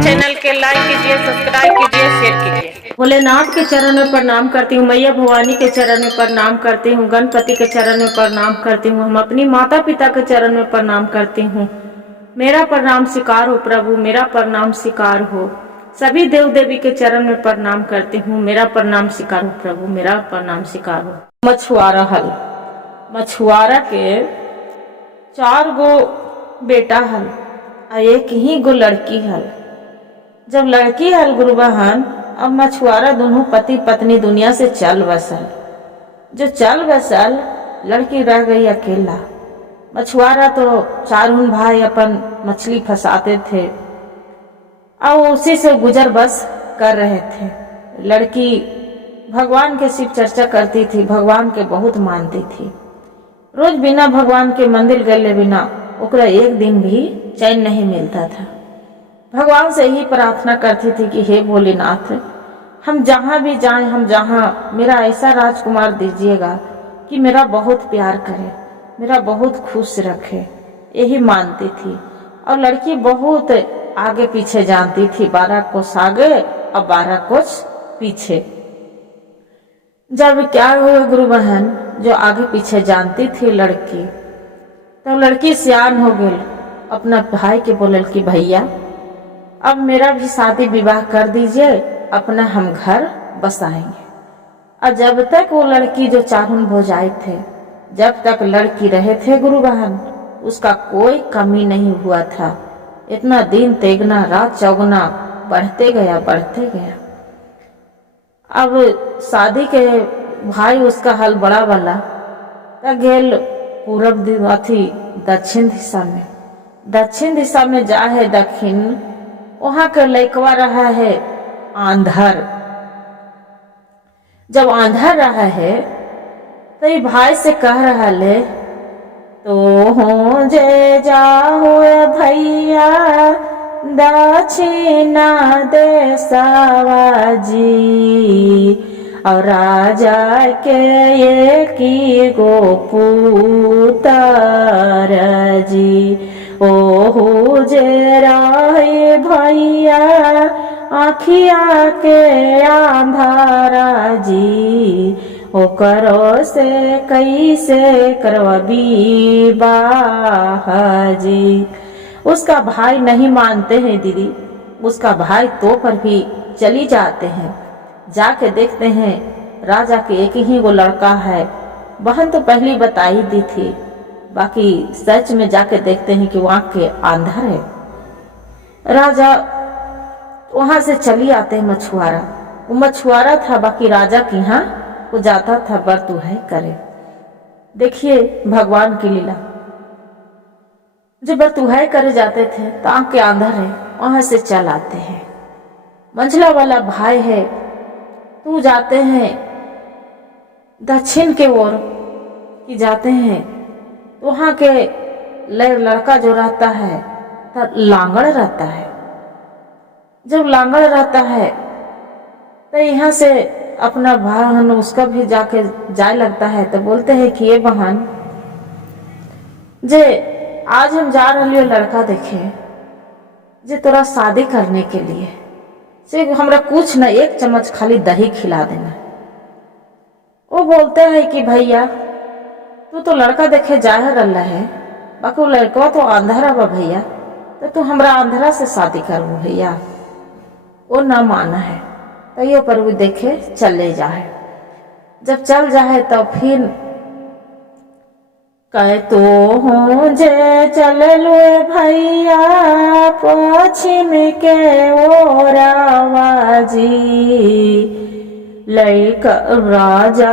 Channel के like कीजिए, subscribe कीजिए, शेयर कीजिए। भोलेनाथ के चरण में प्रणाम करती हूँ, मैया भवानी के चरण में प्रणाम करती हूँ, गणपति के चरण में प्रणाम करती हूँ, हम अपनी माता पिता के चरण में प्रणाम करती हूँ। मेरा प्रणाम स्वीकार हो प्रभु, मेरा प्रणाम स्वीकार हो। सभी देव देवी के चरण में प्रणाम करती हूँ, मेरा प्रणाम स्वीकार हो प्रभु, मेरा प्रणाम स्वीकार हो। मछुआरा हल, मछुआरा के 4 गो बेटा हल और 1 ही गो लड़की हल। जब लड़की हल गुरु बहन, अब मछुआरा दोनों पति पत्नी दुनिया से चल बसल। जो चल बसल, लड़की रह गई अकेला। मछुआरा तो 4 भाई अपन मछली फंसाते थे और उसी से गुजर बस कर रहे थे। लड़की भगवान के शिव चर्चा करती थी, भगवान के बहुत मानती थी। रोज बिना भगवान के मंदिर गए बिना ओकरा एक दिन भी चैन नहीं मिलता था। भगवान से ही प्रार्थना करती थी कि हे भोलेनाथ, हम जहाँ भी जाएं, हम जहाँ, मेरा ऐसा राजकुमार दीजिएगा कि मेरा बहुत प्यार करे, मेरा बहुत खुश रखे। यही मानती थी। और लड़की बहुत आगे पीछे जानती थी, 12 कोस आगे और 12 कोस पीछे। जब क्या हुआ गुरु बहन, जो आगे पीछे जानती थी लड़की, तो लड़की सियान हो गई। अपना भाई के बोलल कि भैया अब मेरा भी शादी विवाह कर दीजिए, अपना हम घर बसाएंगे। और जब तक वो लड़की जो 4 भौजाई थे, जब तक लड़की रहे थे गुरु बहन, उसका कोई कमी नहीं हुआ था। इतना दिन तेगना रात चौगुना बढ़ते गया, बढ़ते गया। अब शादी के भाई उसका हल बड़ा वाला गेल पूरब अथी दक्षिण दिशा में। दक्षिण दिशा में जा है दक्षिण, वहां के लड़कवा रहा है आंधर। जब आंधर रहा है तो ये भाई से कह रहा है, तो हो जे जाओ भैया दक्षिणा देशवा जी, और राजा के एक गो पुत्र जी। ओहु जे रहे भैया आखिया के आंधारा जी, ओकरो से कैसे करवबी बाह जी। उसका भाई नहीं मानते हैं दीदी, उसका भाई तो पर भी चली जाते हैं। जाके देखते हैं राजा के एक ही वो लड़का है। बहन तो पहली बता ही दी थी, बाकी सच में जाके देखते हैं कि वहां के आंधर है। राजा वहां से चली आते हैं मछुआरा। वो मछुआरा था, बाकी राजा की यहाँ वो जाता था बरतुहाई करे। देखिए भगवान की लीला, जो बरतुहाई करे जाते थे तो आंख के आंधर है, वहां से चल आते हैं। मंझला वाला भाई है, तू जाते हैं दक्षिण के ओर की जाते हैं, वहां के लड़का जो रहता है लांगड़ रहता है। जब लांगड़ रहता है तो यहाँ से अपना बहन उसका भी जाके जाए लगता है। तो बोलते हैं कि ये बहन जे आज हम जा रहे लड़का देखे जे तोरा शादी करने के लिए, से हमरा कुछ न 1 चम्मच खाली दही खिला देना। वो बोलते हैं कि भैया तू तो लड़का देखे जा रहा है, बाकी वो लड़का तो अंधेरा बा भैया, तो तू हमरा अंधेरा से शादी करबू भैया। वो न माना है, तैयो पर वो देखे चले जाए। जब चल जाए तो फिर कहे, तो हूँ जे चल लो भैया पश्चिम के ओरावा जी, लैक राजा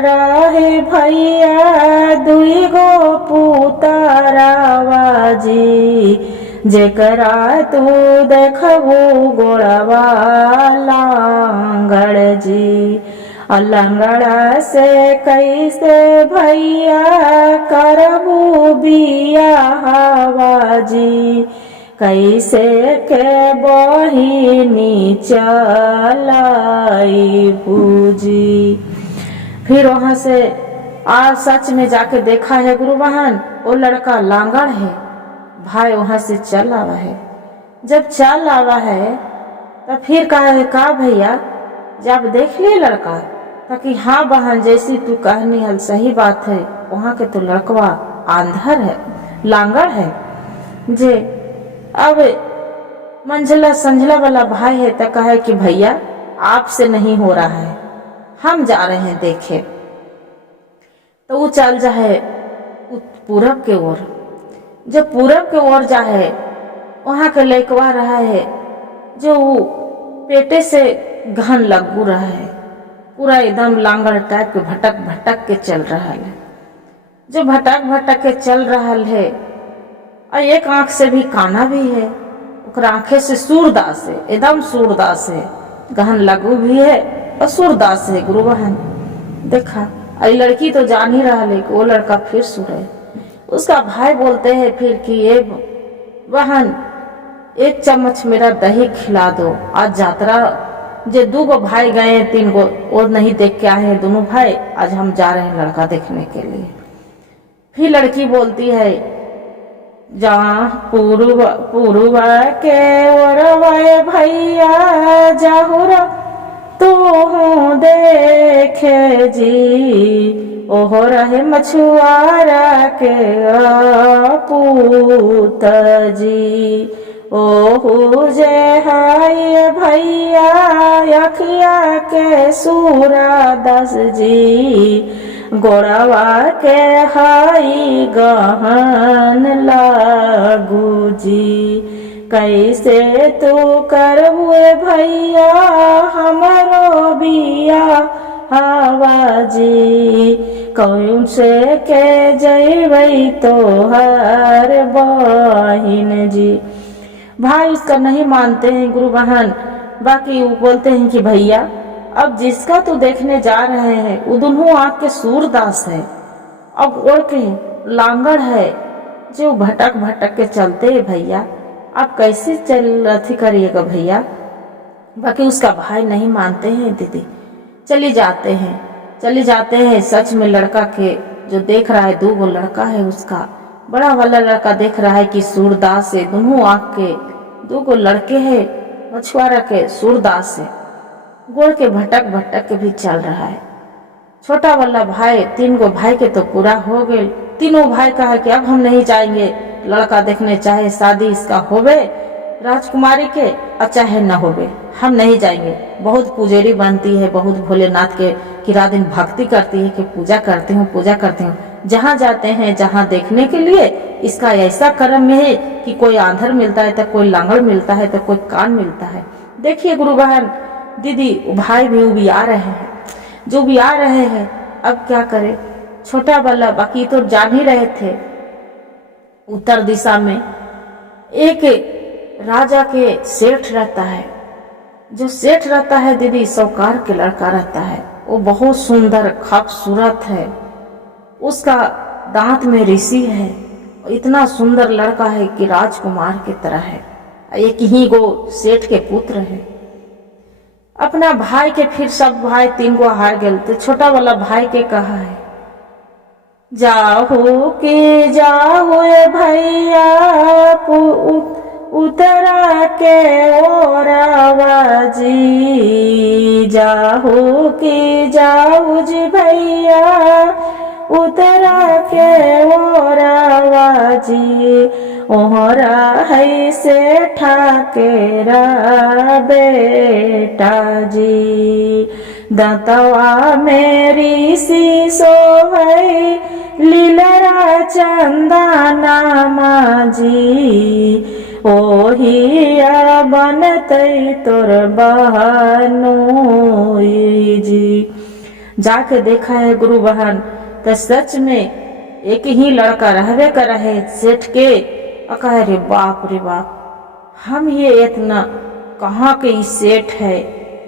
रहे भैया 2 गो पुतरावा जी, जेकरा तू देखबू गोड़वा लांगड़ जी। लंगड़ा से कैसे भैया करबू बियाहवा जी, कैसे के बहिनी चलाई पूजी। फिर वहां से सच में जाके देखा है गुरु बहन, वो लड़का लांगड़ है भाई वहां से चल आवा है। जब चल आवा है तो फिर कहा का भैया जब देख लिए लड़का ताकि हाँ बहन जैसी तू कहनी हल सही बात है, वहाँ के तो लड़कवा आंधर है, लांगड़ है जे। अब मंझला संझला वाला भाई है तो कहे कि भैया आपसे नहीं हो रहा है, हम जा रहे हैं देखे। तो वो चल जाए पूरब के ओर। जब पूरब के ओर जाए वहां के लड़कवा रहा है जो पेटे से घन लगू रहा है, पूरा एकदम लांगड़ टाइप के भटक भटक के चल रहा है। जो भटक भटक के चल रहा है और एक आंख से भी काना भी है, ओकरा आंखें से सूरदास है, एकदम सूरदास है, गहन लगू भी है और सूरदास है। गुरु बहन देखा अरे लड़की तो जान ही रहा है कि वो लड़का फिर सुरे। उसका भाई बोलते हैं फिर कि ये बहन एक चम्मच मेरा दही खिला दो, आज यात्रा जे 2 गो भाई गए 3 गो और नहीं देख के आए हैं दोनों भाई, आज हम जा रहे हैं लड़का देखने के लिए। फिर लड़की बोलती है जहाँ पूर्व के ओर भैया जाहुरा तू देखे जी, ओहो रहे मछुआरा के पूत जी, ओहू जे हाय भैया अखिया के सूरा दस जी, गोड़वा के हाई गहन लागू जी, कैसे तू करबुए भैया हमरो बिया हवा जी, कौन से के जैबै तोहर बहिन जी। भाई उसका नहीं मानते हैं गुरु बहन, बाकी वो बोलते हैं कि भैया अब जिसका तू देखने जा रहे हैं वो दोनों आँख के सूरदास है, अब ओढ़ के लांगड़ है जो भटक भटक के चलते है भैया, आप कैसे चल अथी करिएगा भैया। बाकी उसका भाई नहीं मानते हैं दीदी, चली जाते हैं। सच में लड़का के जो देख रहा है 2 गो लड़का है, उसका बड़ा वाला लड़का देख रहा है कि सूरदास है, दोनों आँख के 2 गो लड़के हैं मछुआरा के सूरदास है, गोड़ के भटक भटक के भी चल रहा है। छोटा वाला भाई 3 गो भाई के तो पूरा हो गए, तीनों भाई कहा कि अब हम नहीं जाएंगे लड़का देखने, चाहे शादी इसका होवे राजकुमारी के और चाहे न होवे, हम नहीं जाएंगे। बहुत पुजेरी बनती है, बहुत भोलेनाथ के कि रात दिन भक्ति करती है कि पूजा करती हूँ। जहाँ जाते हैं जहाँ देखने के लिए, इसका ऐसा कर्म में है कि कोई आंधर मिलता है तो कोई लांगड़ मिलता है तो कोई कान मिलता है। देखिए गुरु बहन दीदी भाई भी भी आ रहे हैं, जो भी आ रहे हैं अब क्या करे। छोटा वाला बाकी तो जान ही रहे थे, उत्तर दिशा में एक राजा के सेठ रहता है, जो सेठ रहता है दीदी साहूकार के लड़का रहता है, वो बहुत सुंदर खूबसूरत है, उसका दांत में ऋषि है, इतना सुंदर लड़का है कि राजकुमार की तरह है। एक ही गो सेठ के पुत्र है। अपना भाई के फिर सब भाई 3 गो हार गए, तो छोटा वाला भाई के कहा है जाहो के जाहो भैया उतरा के ओरावा जी, जाहो के जाओ जी भैया उतरा के ओरावा जी, ओहरा है से ठाकेरा बेटा जी, दतवा मेरी सी सोभई लीलरा चंदना माजी, ओहिया बनतई तोर बहनोई जी। जाके देखा है गुरु बहन तो सच में एक ही लड़का रहवे कर रहे सेठ के, और कहे रे बाप हम ये इतना कहाँ के ई सेठ है,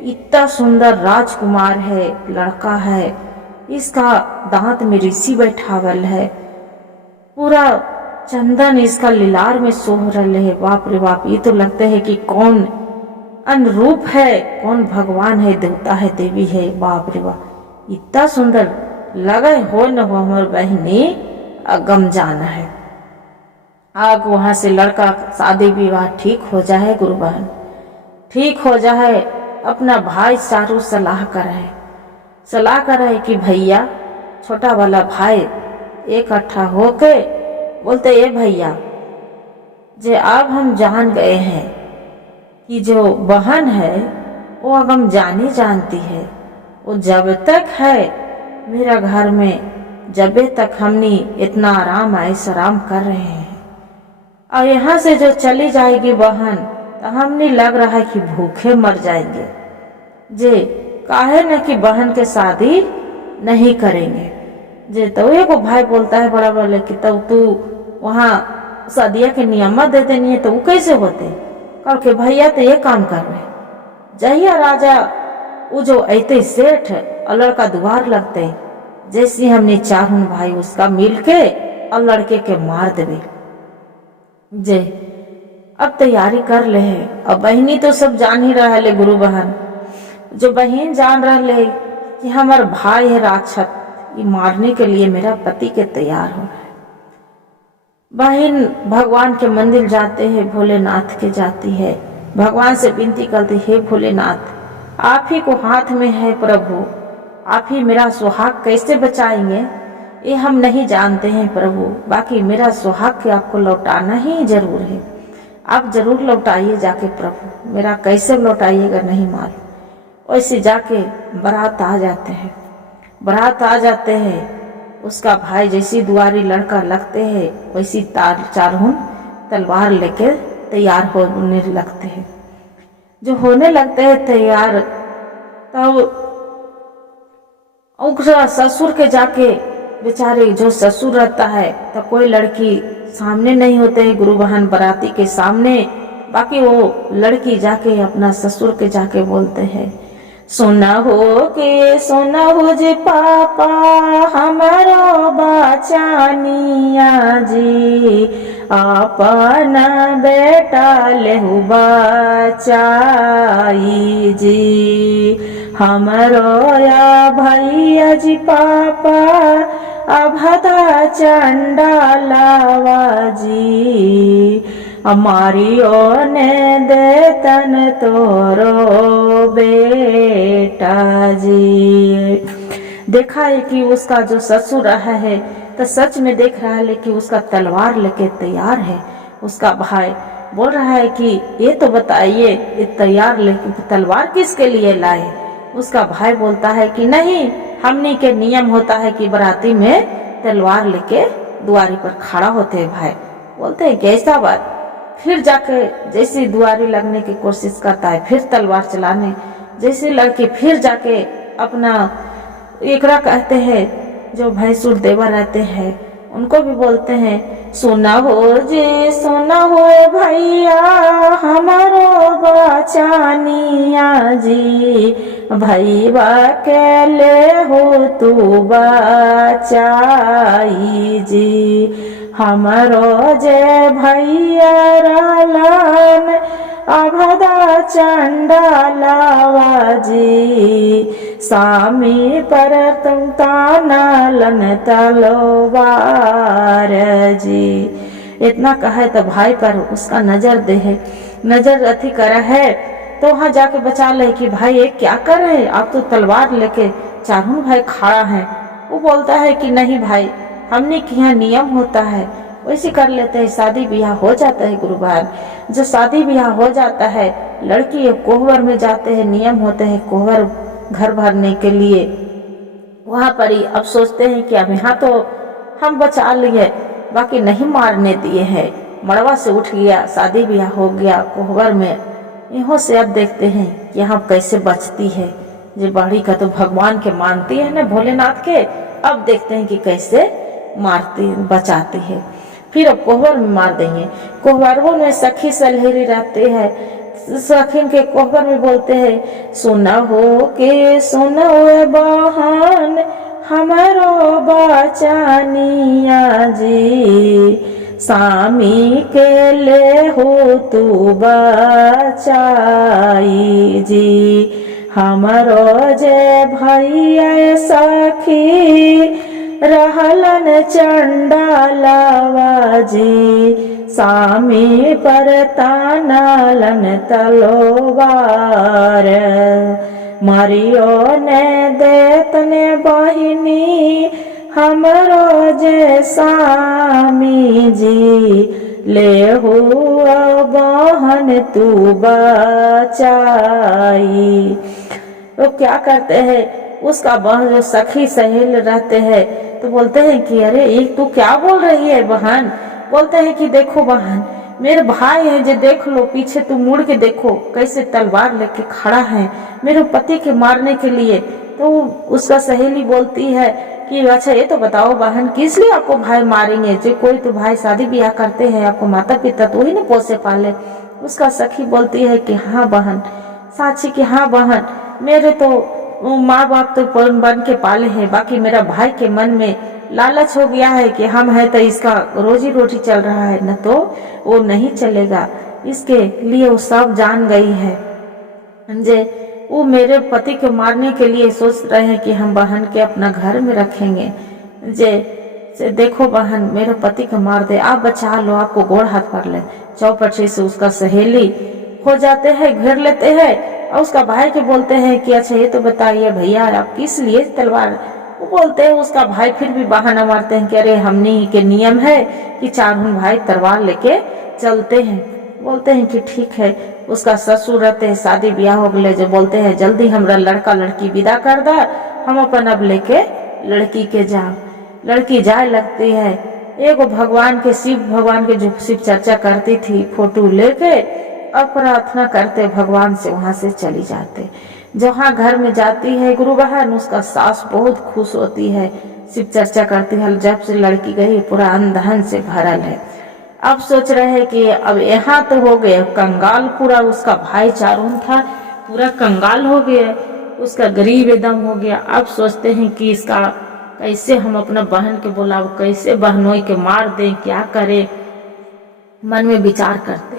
इतना सुंदर राजकुमार है लड़का है, इसका दांत में ऋषि बैठावल है, पूरा चंदन इसका लीलार में सोह रहे है। बाप रे बाप, ये तो लगता है कि कौन अनुरूप है, कौन भगवान है, देवता है, देवी है। बाप रे बाप, इतना सुंदर लगे हो न हो हमार बहनी गम जाना है। आग वहाँ से लड़का शादी विवाह ठीक हो जाए गुरु बहन, ठीक हो जाए। अपना भाई चारू सलाह करे कि भैया, छोटा वाला भाई इकट्ठा होके बोलते, ये भैया जे अब हम जान गए हैं कि जो बहन है वो अगम जानी जानती है, वो जब तक है मेरा घर में, जब तक हमने इतना आराम ऐश आराम कर रहे हैं, और यहाँ से जो चली जाएगी बहन तो हमने लग रहा है कि भूखे मर जाएंगे। जे काहे न कि बहन के शादी नहीं करेंगे। जे तो एक भाई बोलता है बड़ा वाले कि तब तू वहाँ शादिया के नियम दे देनी है तो वो कैसे होते। कल के भैया तो ये काम कर रहे। जहिया राजा वो जो ऐते सेठ और लड़का दुआर लगते, जैसे हमने चारों भाई उसका मिल के और लड़के के मार देवे। जे अब तैयारी कर ले। अब बहनी तो सब जान ही रहा है गुरु बहन, जो बहन जान रहा ले कि हमार भाई है राक्षस, ये मारने के लिए मेरा पति के तैयार हो रहा है। बहन भगवान के मंदिर जाते हैं, भोलेनाथ के जाती है, भगवान से विनती करती है, भोलेनाथ आप ही को हाथ में है प्रभु, आप ही मेरा सुहाग कैसे बचाएंगे ये हम नहीं जानते हैं प्रभु, बाकी मेरा सुहाग के आपको लौटाना ही जरूर है। आप जरूर लौटाइए जाके प्रभु, मेरा कैसे लौटाइएगा नहीं मालूम। वैसे जाके बारात आ जाते हैं, उसका भाई जैसी दुआरी लड़का लगते हैं वैसी चारों तलवार लेके तैयार होने लगते हैं। जो होने लगते हैं तैयार, तब उसका ससुर के जाके बेचारे जो ससुर रहता है तो कोई लड़की सामने नहीं होते हैं गुरु बहन बराती के सामने, बाकी वो लड़की जाके अपना ससुर के जाके बोलते हैं, सोना हो जे पापा हमारो बचानिया जी, अपना बेटा लेहु बचाई जी, हमारो या भैया जी पापा अभदा चंडालावा जी, हमारियो ने देतन तोरो बेटा जी। देखा है कि उसका जो ससुर रहा है तो सच में देख रहा है कि उसका तलवार लेके तैयार है। उसका भाई बोल रहा है कि ये तो बताइए ये तैयार लेके तलवार किसके लिए लाए। उसका भाई बोलता है कि नहीं, हमने के नियम होता है कि बराती में तलवार लेके दुआरी पर खड़ा होते हैं। भाई बोलते हैं कैसा बात। फिर जाके जैसी दुआरी लगने की कोशिश करता है, फिर तलवार चलाने जैसे लड़के फिर जाके अपना एकरा कहते हैं जो भैंसुर देवर रहते हैं उनको भी बोलते हैं, सोना हो भैया हमारो बचानिया जी, भैया के ले हो तू बचाई जी, हमारो जे भैया रालन अभदा चंडालावा जी, सामी पर तुम तानालन तलवार जी। इतना कहे तो भाई पर उसका नजर अथी करा है तो वहां जाके बचा ले कि भाई ये क्या कर रहे हैं आप, तो तलवार लेके चारों भाई खड़ा है। वो बोलता है कि नहीं भाई, हमने कि यहाँ नियम होता है वैसे कर लेते हैं, शादी ब्याह हो जाता है गुरु बहन। जो शादी ब्याह हो जाता है लड़की कोहबर में जाते हैं, नियम होते हैं कोहबर घर भरने के लिए, वहां पर ही अब सोचते हैं कि अब यहाँ तो हम बचा लिए, बाकी नहीं मारने दिए हैं। मड़वा से उठ गया, शादी ब्याह हो गया कोहबर में। यहाँ से अब देखते हैं कि यहाँ कैसे बचती है। जो बड़ी का तो भगवान के मानती है ना, भोलेनाथ के। अब देखते हैं कि कैसे बचाती है। फिर अब कोहबर में मार देंगे। कोहबरों में सखी सलहेरी रहते हैं, सखीन के कोहबर में बोलते हैं, सुना हो बहन हमारो बचानिया जी, सामी के ले हो तू बचाई जी, हमारो जे भैया सखी रहलन चंडालावा जी, सामी पर तानलन तलोवार, मारियो ने देतने बहिनी हमरो जे सामी जी, ले हुआ बहन तू बचाई। तो क्या करते हैं, उसका बहन जो सखी सहेल रहते हैं तो बोलते हैं कि अरे एक तू क्या बोल रही है बहन। बोलते हैं कि देखो बहन, मेरे भाई है जो, देख लो पीछे तू मुड़ के देखो कैसे तलवार लेके खड़ा है मेरे पति के मारने के लिए। तो उसका सहेली बोलती है कि अच्छा ये तो बताओ बहन, किस लिए आपको भाई मारेंगे, जो कोई तो भाई शादी ब्याह करते हैं, आपको माता पिता तो ही ना पोसे पाले। उसका सखी बोलती है कि हाँ बहन, साक्षी कि हाँ बहन, मेरे तो माँ बाप तो बन के पाले हैं, बाकी मेरा भाई के मन में लालच हो गया है कि हम है तो इसका रोजी रोटी चल रहा है, न तो वो नहीं चलेगा, इसके लिए वो सब जान गई है। जे वो मेरे पति को मारने के लिए सोच रहे हैं कि हम बहन के अपना घर में रखेंगे। जे देखो बहन, मेरे पति को मार दे, आप बचा लो, आपको गोड़ हाथ पड़ ले। चौपटी से उसका सहेली हो जाते हैं, घेर लेते हैं और उसका भाई के बोलते हैं कि अच्छा ये तो बताइए भैया आप किस लिए तलवार। वो बोलते हैं, उसका भाई फिर भी बहाना मारते हैं कि अरे हमने के नियम है कि चारों भाई तलवार लेके चलते हैं। बोलते हैं कि ठीक है। उसका ससुर रहते हैं, शादी ब्याह हो गए, जो बोलते हैं जल्दी हमरा लड़का लड़की विदा कर दा, हम अपन अब लेके लड़की के जाओ। लड़की जाए लगती है, एगो भगवान के, शिव भगवान के जो शिव चर्चा करती थी, फोटो लेके अब प्रार्थना करते भगवान से वहां से चली जाते। जहाँ घर में जाती है गुरु बहन, उसका सास बहुत खुश होती है, शिव चर्चा करती है। जब से लड़की गई पूरा अंधन से भरल है। अब सोच रहे हैं कि अब यहाँ तो हो गए कंगाल, पूरा उसका भाईचारों था पूरा कंगाल हो गया, उसका गरीब एकदम हो गया। अब सोचते हैं कि इसका कैसे हम अपना बहन के बुलाओ, कैसे बहनोई के मार दें, क्या करें। मन में विचार करते,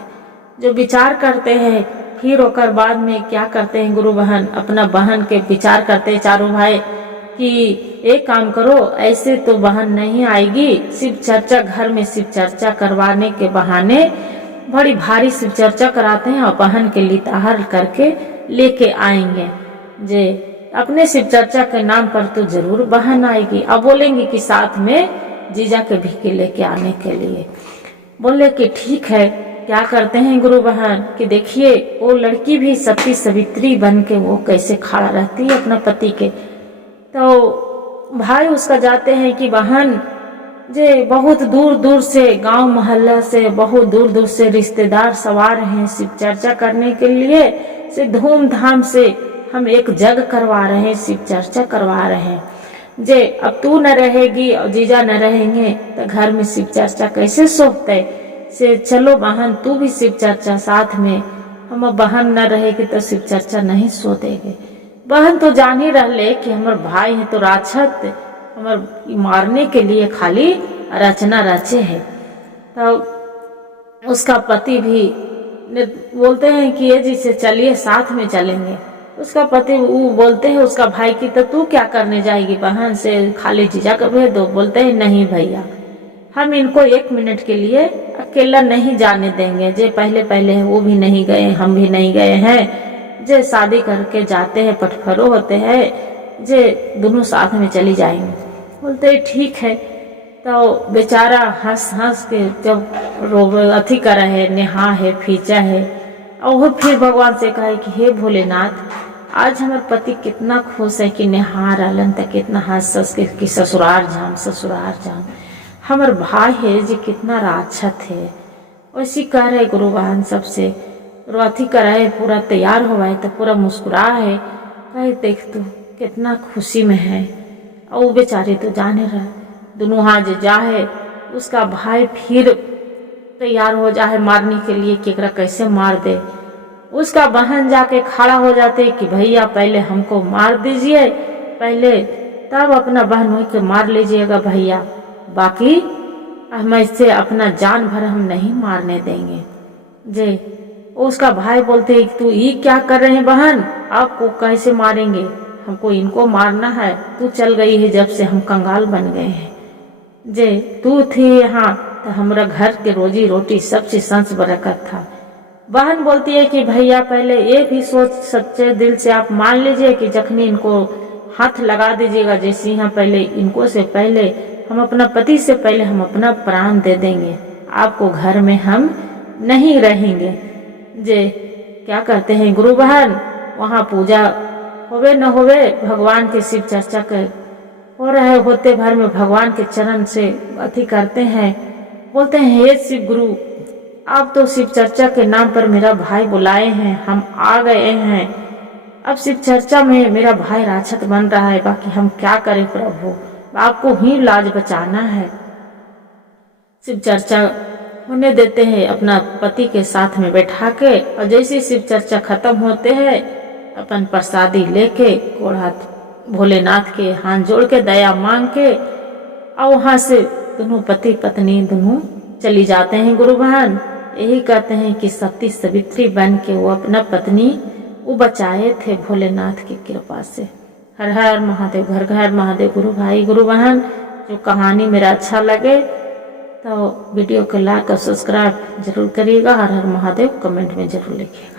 जो विचार करते हैं फिर ओकर बाद में क्या करते हैं गुरु बहन, अपना बहन के विचार करते हैं चारों भाई कि एक काम करो, ऐसे तो बहन नहीं आएगी, शिव चर्चा घर में शिव चर्चा करवाने के बहाने बड़ी भारी शिव चर्चा कराते हैं और बहन के लिताहर करके लेके आएंगे। जे अपने शिव चर्चा के नाम पर तो जरूर बहन आएगी। अब बोलेंगे कि साथ में जीजा के भी लेके आने के लिए। बोले कि ठीक है। क्या करते हैं गुरु बहन कि देखिए वो लड़की भी सती सवित्री बन के वो कैसे खड़ा रहती है अपना पति के। तो भाई उसका जाते हैं कि बहन जे बहुत दूर दूर से, गांव मोहल्ला से, बहुत दूर दूर से रिश्तेदार सवार हैं शिव चर्चा करने के लिए, से धूमधाम से हम एक जग करवा रहे हैं, शिव चर्चा करवा रहे हैं। जे अब तू न रहेगी और जीजा न रहेंगे तो घर में शिव चर्चा कैसे सोचते, से चलो बहन तू भी शिव चर्चा साथ में, हम बहन न रहेगी तो शिव चर्चा नहीं सो देंगे। बहन तो जान ही रहे कि हमारे भाई है तो राक्षस हमारे मारने के लिए खाली रचना रचे है। तो उसका पति भी बोलते हैं कि ये जी से चलिए साथ में चलेंगे। उसका पति वो बोलते हैं उसका भाई की तो तू क्या करने जाएगी बहन, से खाली जीजा को भेज दो। बोलते हैं नहीं भैया, हम इनको 1 मिनट के लिए अकेला नहीं जाने देंगे। जे पहले पहले है वो भी नहीं गए, हम भी नहीं गए हैं। जे शादी करके जाते हैं पटफरो होते हैं, जे दोनों साथ में चली जाएंगे। बोलते हैं ठीक है। तो बेचारा हंस हंस के जब रोब अथी करा है, नेहा है, फीचा है, और वो फिर भगवान से कहे कि हे भोलेनाथ, आज हमारे पति कितना खुश है कि नेहा रहलन तक कितना हंस हंस के कि ससुरार जाम ससुरार जाम। हमारे भाई है जी कितना राक्षस है। वैसी कह रहे गुरु बहन सबसे अथी कराए, पूरा तैयार हुआ है तो पूरा मुस्कुरा है, कहे देख तू कितना खुशी में है। और वो बेचारे तो जाने रहे दोनों हाथ जाए, उसका भाई फिर तैयार हो जाए मारने के लिए कि एकरा कैसे मार दे। उसका बहन जाके खड़ा हो जाते कि भैया पहले हमको मार दीजिए, पहले तब अपना बहन के मार लीजिएगा भैया, बाकी हम इससे अपना जान भर हम नहीं मारने देंगे। जे उसका भाई बोलते है तू ये क्या कर रहे हैं बहन, आपको कैसे मारेंगे, हमको इनको मारना है। तू चल गई है जब से हम कंगाल बन गए हैं। जे तू थी यहाँ तो हमारा घर के रोजी रोटी सब चीज संस बरकत था। बहन बोलती है कि भैया पहले ये भी सोच सच्चे दिल से आप मान लीजिए कि जखनी इनको हाथ लगा दीजिएगा जैसे यहाँ पहले इनको से पहले हम अपना पति से पहले हम अपना प्राण दे देंगे, आपको घर में हम नहीं रहेंगे। जे क्या करते हैं गुरु बहन, वहाँ पूजा होवे न होवे भगवान के शिव चर्चा के हो रहे होते भर में भगवान के चरण से अति करते हैं, बोलते हैं हे शिव गुरु आप तो शिव चर्चा के नाम पर मेरा भाई बुलाए हैं, हम आ गए हैं, अब शिव चर्चा में मेरा भाई राक्षस बन रहा है, बाकी हम क्या करें प्रभु, आपको ही लाज बचाना है। शिव चर्चा होने देते हैं अपना पति के साथ में बैठा के, और जैसे शिव चर्चा खत्म होते हैं अपन प्रसादी लेके कोढ़ा भोलेनाथ के हाथ जोड़ के दया मांग के और वहां से दोनों पति पत्नी दोनों चली जाते हैं। गुरु बहन यही कहते हैं कि सती सावित्री बन के वो अपना पत्नी वो बचाए थे भोलेनाथ की कृपा से। हर हर महादेव, घर घर महादेव। गुरु भाई गुरु बहन, जो कहानी मेरा अच्छा लगे तो वीडियो को लाइक और सब्सक्राइब जरूर करिएगा। हर हर महादेव कमेंट में जरूर लिखिएगा।